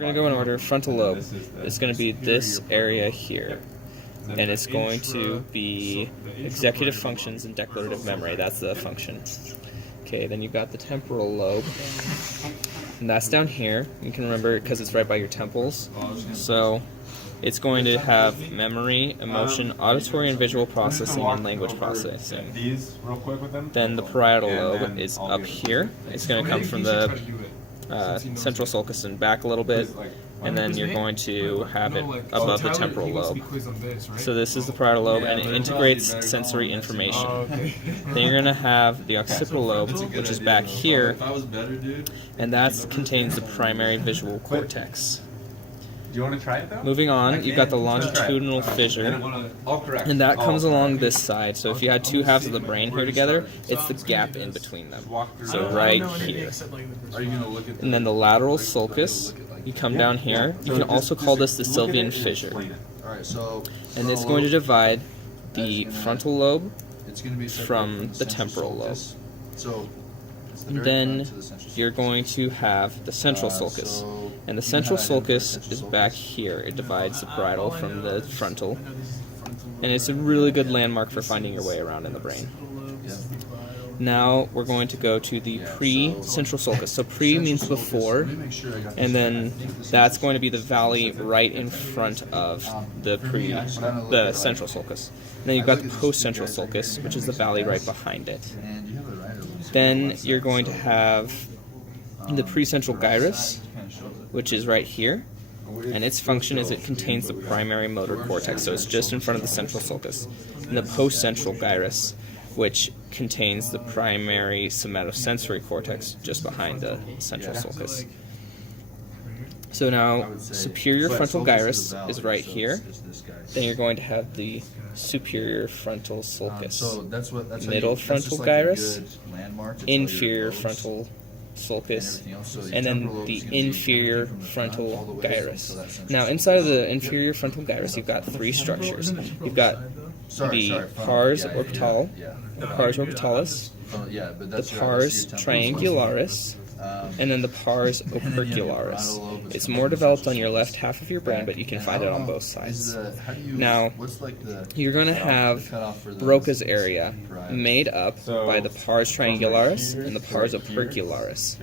We're going to go in order. Frontal lobe is going to be this area here. And it's going to be executive functions and declarative memory. That's the function. Okay, then you've got the temporal lobe. And that's down here. You can remember it because it's right by your temples. So it's going to have memory, emotion, auditory and visual processing, and language processing. Then the parietal lobe is up here. It's going to come from the central sulcus and back a little bit, and then you're going to have it above the temporal lobe. So this is the parietal lobe, and it integrates sensory information. Then you're going to have the occipital lobe, which is back here, and that contains the primary visual cortex. Do you want to try it though? Moving on, you've got the longitudinal fissure, and that comes along this side. So if you had two halves of the brain here together, it's the gap in between them. So right here. And then the lateral sulcus, you come down here. You can also call this the Sylvian fissure. And it's going to divide the frontal lobe from the temporal lobe. And then you're going to have the central sulcus. And the central sulcus is back here. It divides the parietal from the frontal. And it's a really good landmark for finding your way around in the brain. Now we're going to go to the pre-central sulcus. So pre means before, and then that's going to be the valley right in front of the central sulcus. And then you've got the post-central sulcus, which is the valley right behind it. Then you're going to have the precentral gyrus, which is right here, and its function is it contains the primary motor cortex, so it's just in front of the central sulcus. And the post-central gyrus, which contains the primary somatosensory cortex just behind the central sulcus. So now, superior frontal gyrus is right here. Then you're going to have the superior frontal sulcus. Middle frontal gyrus, inferior frontal sulcus, and then the inferior frontal gyrus. Now, inside of the inferior frontal gyrus, you've got three structures. You've got the pars orbitale, the pars orbitalis, the pars triangularis, and then the pars opercularis. It's more developed on your left half of your brain, but you can find it on both sides. Now, you're going to have Broca's area made up by the pars triangularis and the pars opercularis.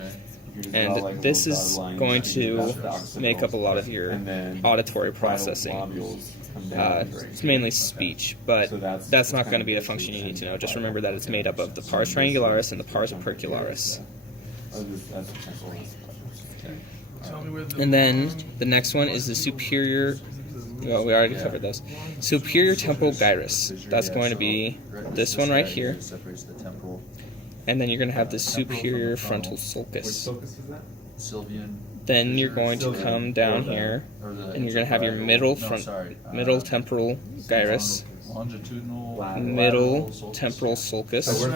And this is going to make up a lot of your auditory processing. It's mainly speech, but that's not going to be the function you need to know. Just remember that it's made up of the pars triangularis and the pars opercularis. And then the next one is the superior, well, we already covered those. Superior temporal gyrus. That's going to be this one right here. And then you're going to have the superior frontal sulcus. Then you're going to come down here, and you're going to have your middle temporal gyrus, middle temporal sulcus,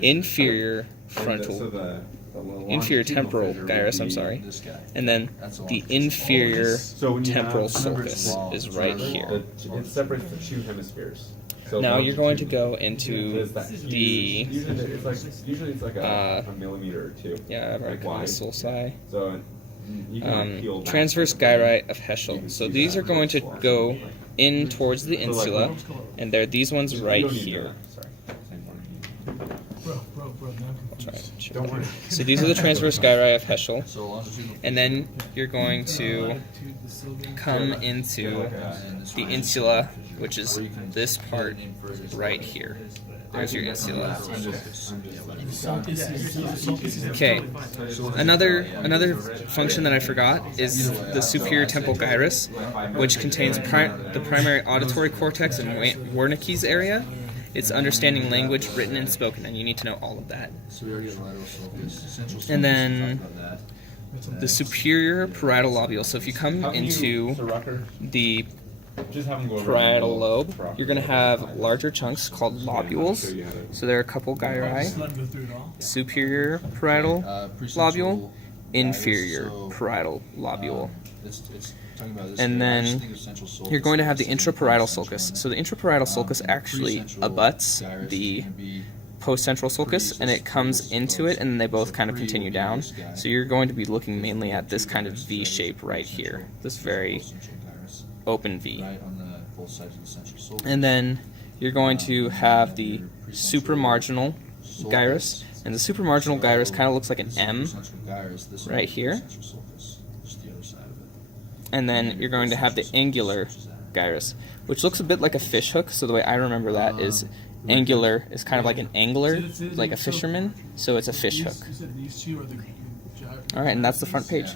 inferior temporal gyrus, and then the inferior temporal sulcus is right here. It separates the two hemispheres. Now you're going to go into the usually it's like a millimeter or two. Yeah, I've already covered the sulci. So transverse gyri of Heschel. So these are going to go in towards the insula, and they're these ones right here. So these are the transverse gyri of Heschel, and then you're going to come into the insula, which is this part right here. There's your insula. Okay, another function that I forgot is the superior temporal gyrus, which contains the primary auditory cortex and Wernicke's area. It's understanding language, written and spoken, and you need to know all of that. And then the superior parietal lobule. So if you come into the parietal lobe, you're going to have larger chunks called lobules. So there are a couple gyri. Superior parietal lobule, inferior parietal lobule. And then you're going to have the intraparietal sulcus. So the intraparietal sulcus actually abuts the post-central sulcus, and it comes into it, and then they both kind of continue down. So you're going to be looking mainly at this kind of V shape right here, this very open V. And then you're going to have the supramarginal gyrus, and the supramarginal gyrus kind of looks like an M right here. And then you're going to have the angular gyrus, which looks a bit like a fish hook. So the way I remember that is angular is kind of like an angler, like a fisherman, so it's a fish hook. Alright, and that's the front page.